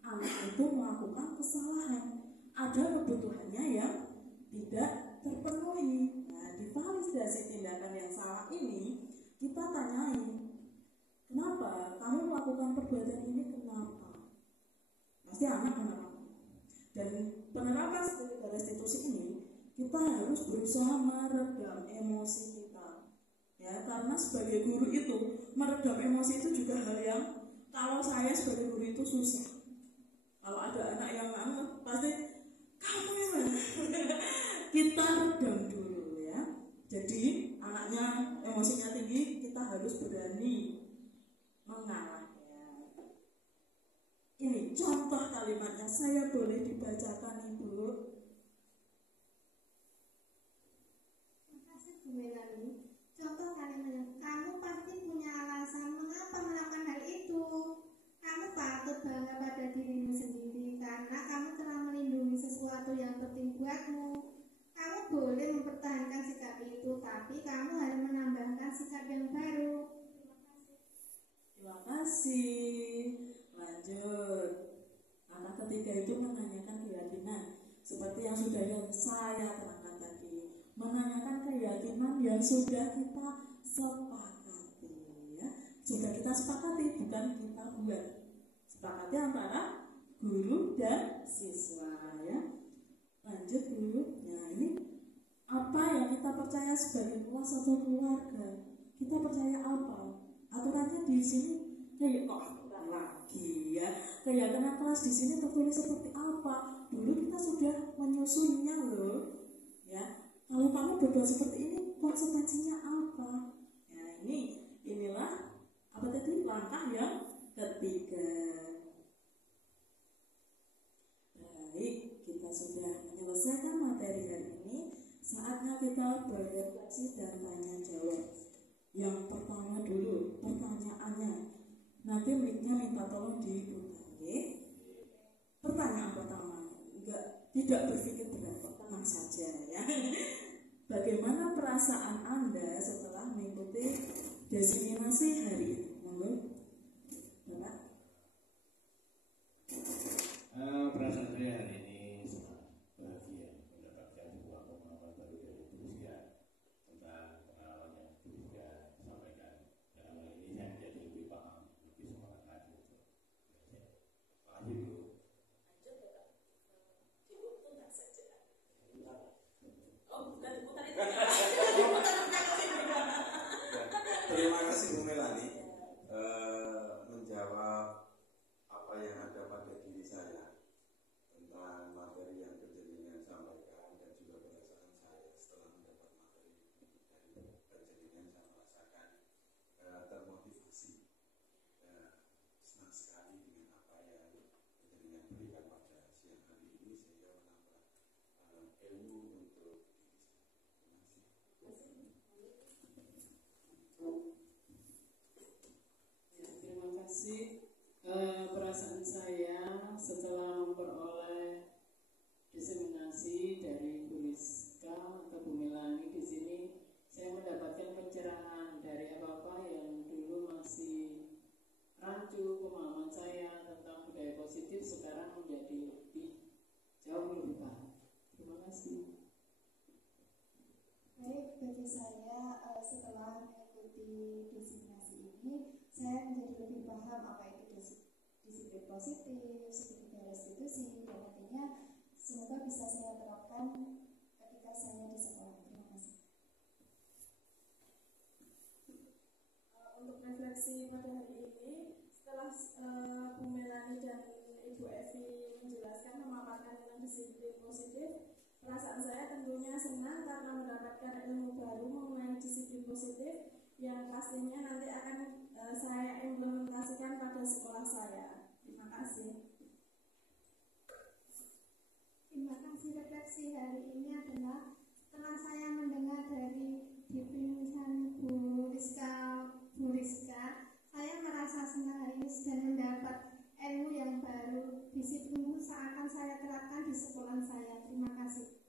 anak itu melakukan kesalahan. Ada kebutuhannya yang tidak terpenuhi. Nah, di validasi tindakan yang salah ini, kita tanyain, kenapa kamu melakukan perbuatan ini, kenapa? Pasti anak menerangkan. Dan penerapan restitusi ini, kita harus berusaha meredam emosi kita. Ya, karena sebagai guru itu, meredam emosi itu juga hal yang kalau saya sebagai guru itu susah. Kalau ada anak yang ngambek, pasti kamu yang kita redam dulu ya. Jadi anaknya emosinya tinggi, kita harus berani mengalah ya. Ini contoh kalimatnya, saya boleh dibacakan Ibu? Makasih Bu Melani. Contoh kalimatnya, kamu pasti punya alasan mengapa melakukan hal itu. Kamu patut bangga pada dirimu sendiri karena kamu telah melindungi sesuatu yang penting buatmu. Kamu boleh mempertahankan sikap itu, tapi kamu harus menambahkan sikap yang baru. Terima kasih. Lanjut. Anak ketiga itu menanyakan keyakinan, seperti yang sudah saya terangkan tadi. Menanyakan keyakinan yang sudah kita sepakati ya. Sudah kita sepakati, bukan kita buat. Sepakati antara guru dan siswa ya. Lanjut dulu. Nah, ini apa yang kita percaya sebagai kelas atau keluarga? Kita percaya apa? Aturannya di sini kayak aturan lagi ya. Keyakinan kelas di sini tertulis seperti apa? Dulu kita sudah menyusunnya loh. Ya. Kalau kamu berbuat seperti ini, konsekuensinya apa? Ya, inilah apa tadi langkah yang ketiga. Baik, kita sudah menyelesaikan materi hari ini. Saatnya kita berrefleksi dan tanya jawab. Yang pertama dulu, pertanyaannya. Nanti mic-nya minta tolong diputar. Pertanyaan pertama, tidak berpikir berat, tenang saja ya. Bagaimana perasaan Anda setelah mengikuti desiminasi hari ini? Monggo, Bapak. Perasaan saya hari ini sangat bahagia mendapatkan sebuah pemahaman baru dari Rusia tentang pengalaman yang Rusia sampaikan. Dalam hal ini saya menjadi lebih paham, lebih semangat lagi untuk belajar. Makasih Bu. Terima kasih Bu Melani menjawab apa yang ada pada diri saya tentang materi yang penjenengan sampaikan dan juga perasaan saya setelah mendapat materi dari penjenengan. Saya merasakan termotivasi, senang sekali dengan apa yang penjenengan berikan pada siang hari ini sehingga menambah ilmu untuk diri saya. Terima kasih. ini saya menjadi lebih paham apa itu disiplin positif, segitiga restitusi, dan nantinya semoga bisa saya terapkan ketika saya di sekolah. Terima kasih. Untuk refleksi pada hari ini, setelah Bu Melani dan Ibu Evi menjelaskan memaparkan tentang disiplin positif, perasaan saya tentunya senang karena mendapatkan ilmu baru mengenai disiplin positif yang pastinya nanti akan saya implementasikan pada sekolah saya. Terima kasih. Terima kasih. Refleksi hari ini adalah setelah saya mendengar dari definisi Bu Rizka, saya merasa senang hari ini dan mendapat ilmu yang baru. Disiplin seakan saya terapkan di sekolah saya. Terima kasih.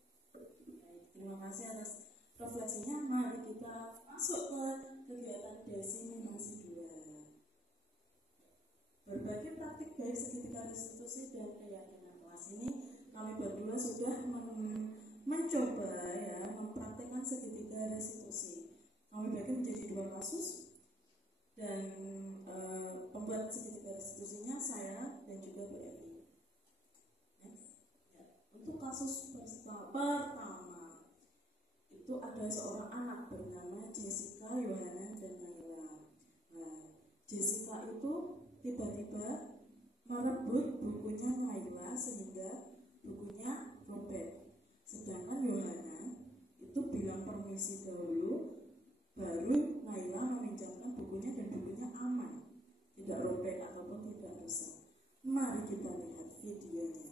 Terima kasih atas refleksinya. Mari kita masuk ke kegiatan desiminasi 2. Berbagi praktik baik segitiga restitusi dan keyakinan. Kelas ini kami berdua sudah mencoba mempraktikkan segitiga restitusi. Kami bagi menjadi 2 kasus dan pembuat segitiga restitusinya saya dan juga Bu Evi. Untuk kasus pertama itu ada seorang anak bernama Jessica, Yohana, dan Naila. Nah, Jessica itu tiba-tiba merebut bukunya Naila sehingga bukunya robek. Sedangkan Yohana itu bilang permisi dahulu, baru Naila meminjamkan bukunya dan bukunya aman, tidak robek ataupun tidak rusak. Mari kita lihat videonya.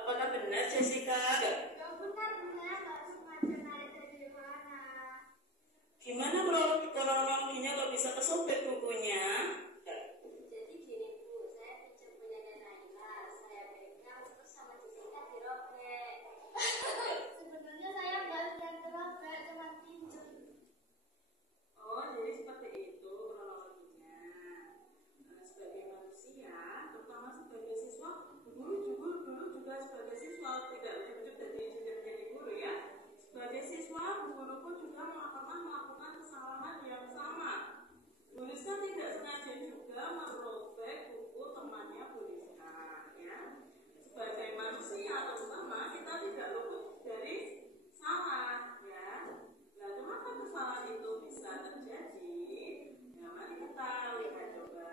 Apakah benar Jessica? Gimana kronologinya kok bisa kesobek bukunya? Jadi gini Bu, saya pinjam punya Naila, saya pegang terus sama Jessica dirobek. Sebenarnya saya nggak sedang dirobek, cuma pinjam. Oh, jadi seperti itu kronologinya. Sebagai manusia, terutama sebagai siswa, guru dulu juga sebagai siswa tidak ujug-ujug menjadi guru ya. Sebagai siswa, guru pun juga melakukan kesalahan yang sama. Bu Rizka tidak sengaja juga merobek buku temannya Bu Rizka, ya. Sebagai manusia terutama kita tidak luput dari salah, ya. Nah, kenapa kesalahan itu bisa terjadi? Ya, mari kita lihat coba.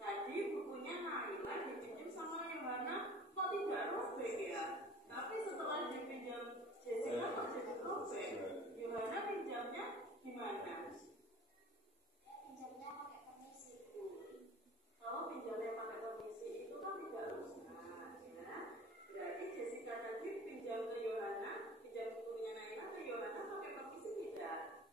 Tadi bukunya Naila dipinjam sama Yohana, kok tidak robek ya? Tapi setelah dipinjam Jessica kok jadi robek. Yohana pinjamnya gimana? Pinjamnya pakai permisi Bu. Kalau pinjamnya pakai permisi itu kan tidak rusak, ya. Berarti Jessica tadi pinjam ke Yohana, pinjam bukunya Naila ke Yohana pakai permisi tidak?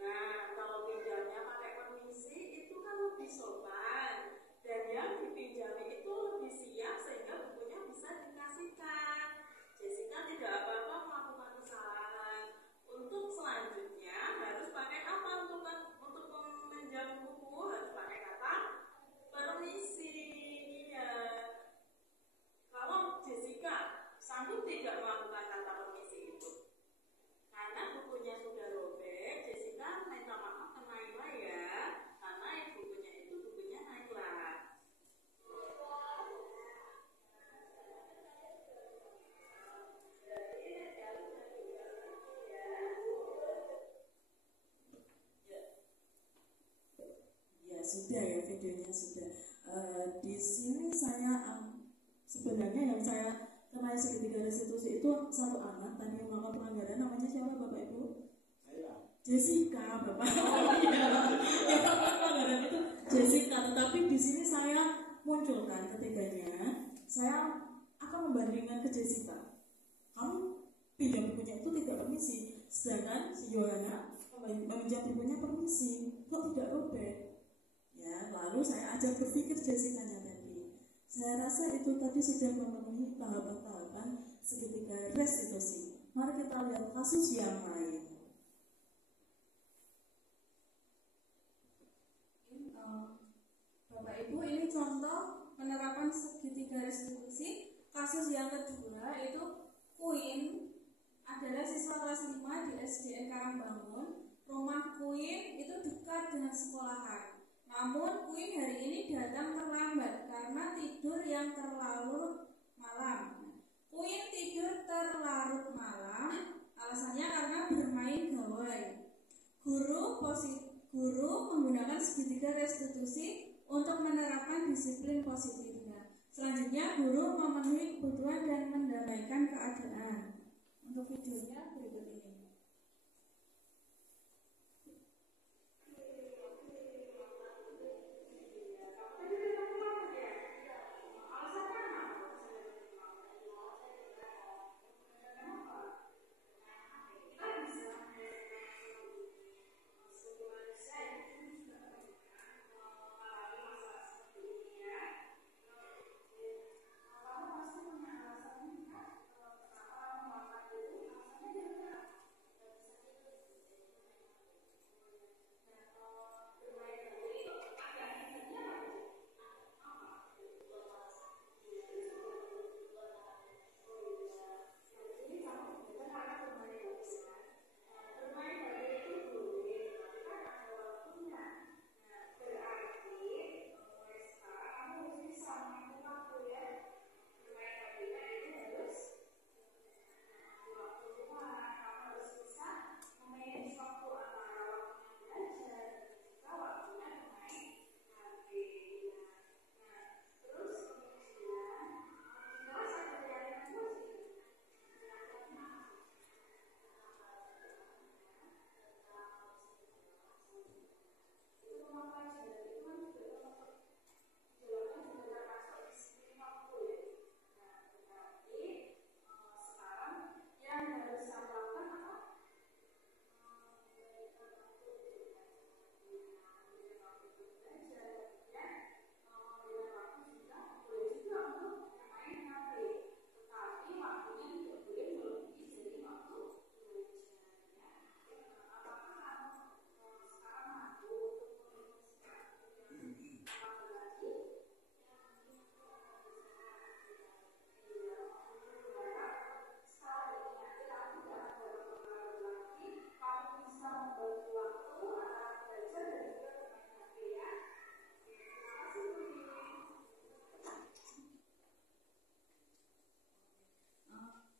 Nah, kalau pinjamnya pakai permisi itu kan lebih sopan, dan yang dipinjami itu lebih siap sehingga bukunya bisa dikasihkan. Jessica tidak apa-apa melakukan kesalahan. Untuk selanjutnya harus pakai apa untuk meminjam buku? Harus pakai kata permisi. Iya. Kalau Jessica sanggup tidak melakukan kata permisi itu, karena bukunya sudah robek, Jessica minta maaf ke Naila ya, karena bukunya itu bukunya Naila. Ya sudah ya, videonya sudah. Di sini saya sebenarnya yang saya kenai segitiga restitusi itu satu anak tadi yang melakukan pelanggaran, namanya siapa Bapak Ibu? Jessica, Bapak. Oh iya, yang melakukan pelanggaran itu Jessica. Tetapi di sini saya munculkan ketiganya, saya akan membandingkan ke Jessica. Kamu pinjam bukunya itu tidak permisi, sedangkan si Yohana meminjam bukunya permisi, kok tidak robek? Ya, lalu saya ajak berpikir Jessica-nya tadi. Saya rasa itu tadi sudah memenuhi tahapan-tahapan segitiga restitusi. Mari kita lihat kasus yang lain. Bapak Ibu, ini contoh penerapan segitiga restitusi. kasus yang kedua itu Queen adalah siswa kelas 5 di SDN Karangbangun. Rumah Queen itu dekat dengan sekolahan. Namun Queen hari ini datang terlambat karena tidur yang terlalu malam. Queen tidur terlarut malam, alasannya karena bermain gawai. Guru menggunakan segitiga restitusi untuk menerapkan disiplin positifnya. Selanjutnya, guru memenuhi kebutuhan dan mendamaikan keadaan. Untuk videonya berikut ini.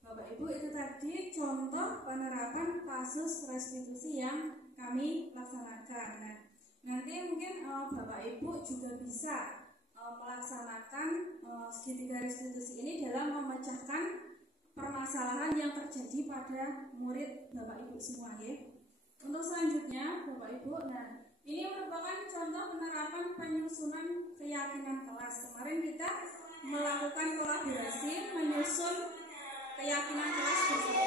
Bapak Ibu, itu tadi contoh penerapan kasus restitusi yang kami laksanakan. Nah, nanti mungkin Bapak Ibu juga bisa melaksanakan segitiga restitusi ini dalam memecahkan permasalahan yang terjadi pada murid Bapak Ibu semua ya. Untuk selanjutnya Bapak Ibu, nah ini merupakan contoh penerapan penyusunan keyakinan kelas. Kemarin kita melakukan kolaborasi menyusun keyakinan kelas bersama.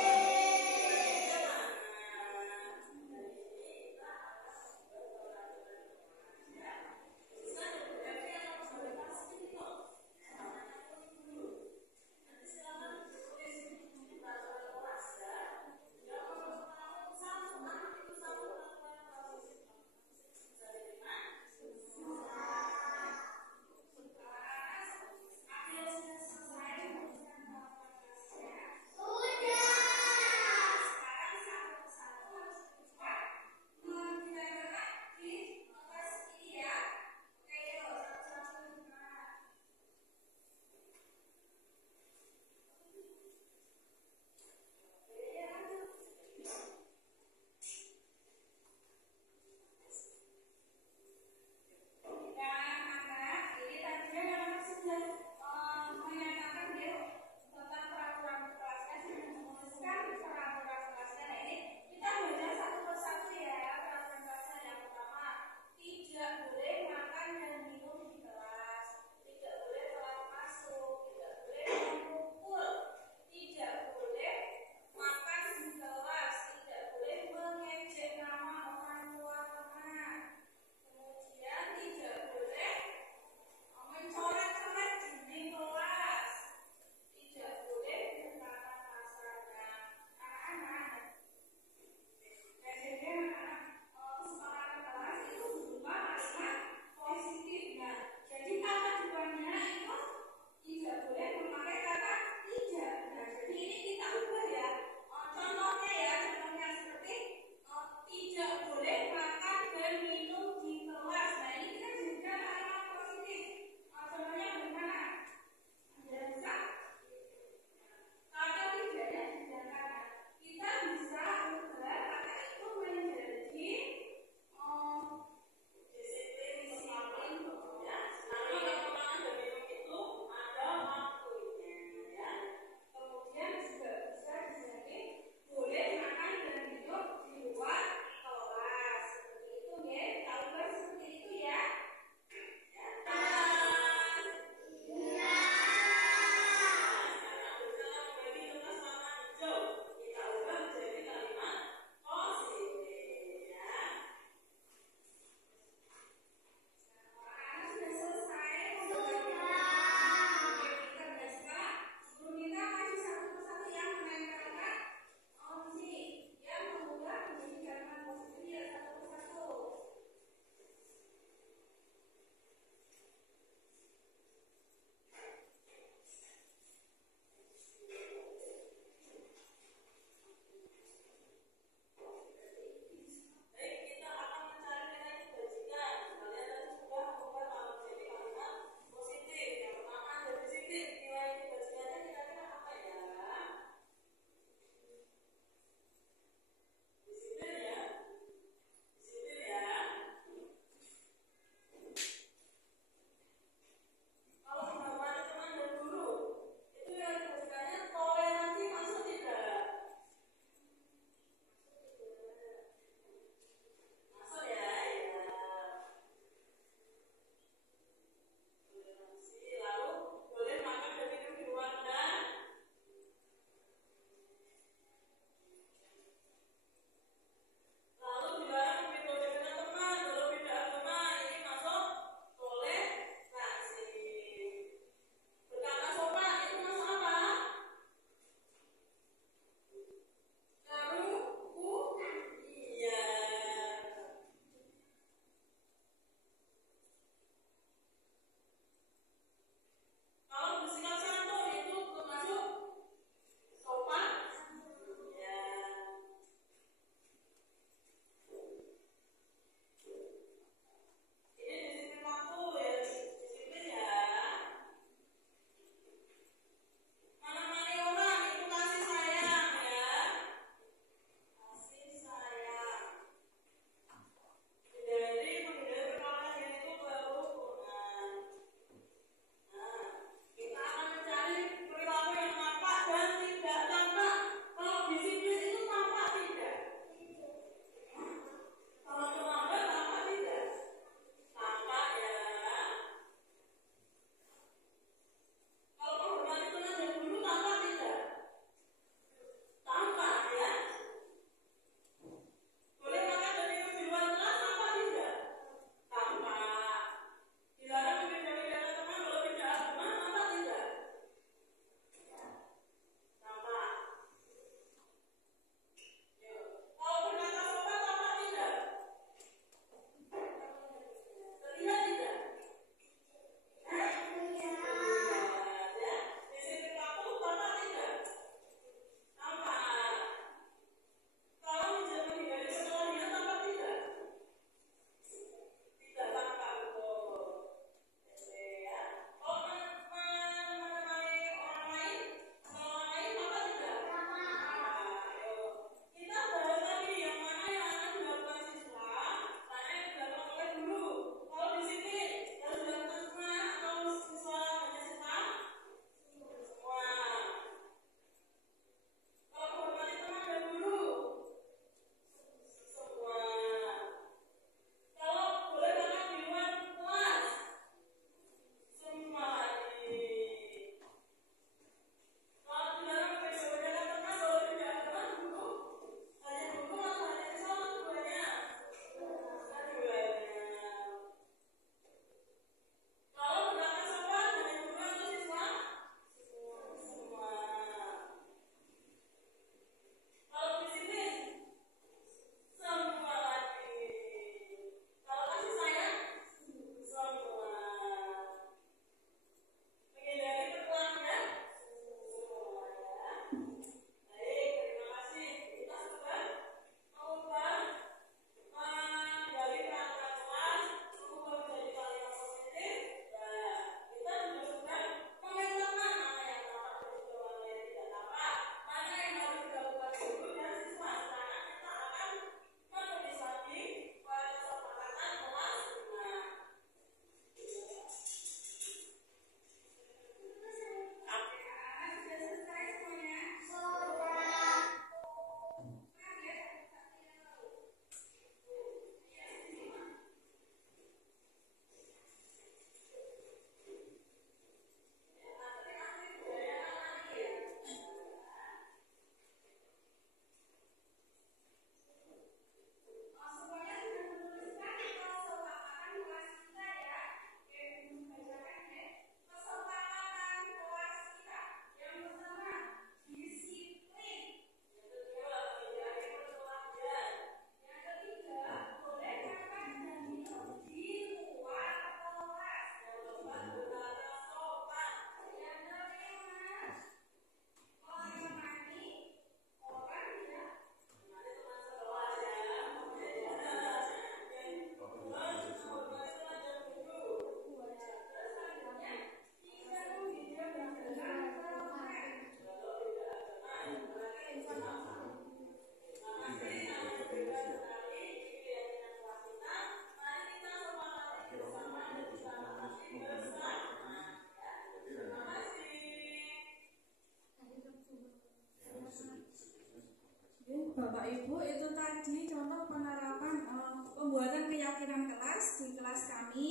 Ibu, itu tadi contoh penerapan pembuatan keyakinan kelas di kelas kami.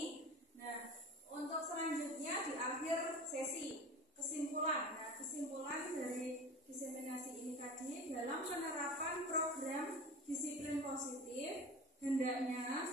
Nah, untuk selanjutnya di akhir sesi kesimpulan. Nah, kesimpulan dari diseminasi ini tadi, dalam penerapan program disiplin positif, hendaknya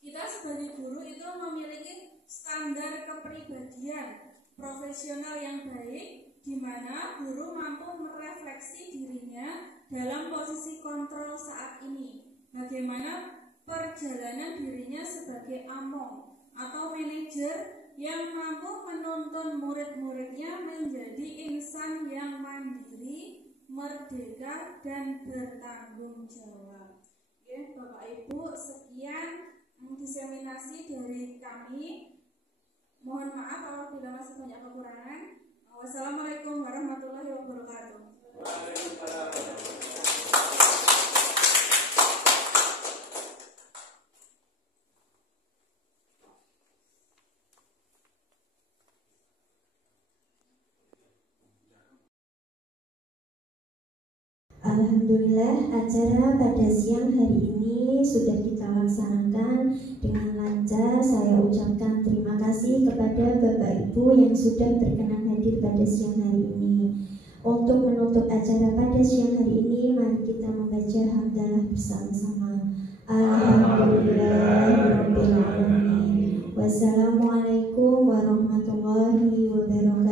kita sebagai guru itu memiliki standar kepribadian profesional yang baik, di mana guru mampu merefleksi dirinya dalam posisi kontrol saat ini. Bagaimana perjalanan dirinya sebagai among atau manajer yang mampu menuntun murid-muridnya menjadi insan yang mandiri, merdeka, dan bertanggung jawab. Oke, Bapak Ibu, sekian diseminasi dari kami. Mohon maaf apabila masih banyak kekurangan. Wassalamualaikum warahmatullahi wabarakatuh. Alhamdulillah, acara pada siang hari ini sudah kita laksanakan dengan lancar. Saya ucapkan terima kasih kepada Bapak Ibu yang sudah berkenan hadir pada siang hari ini. Untuk menutup acara pada siang hari ini, mari kita membaca hamdalah bersama-sama. Alhamdulillahirabbil alamin. Wassalamualaikum warahmatullahi wabarakatuh.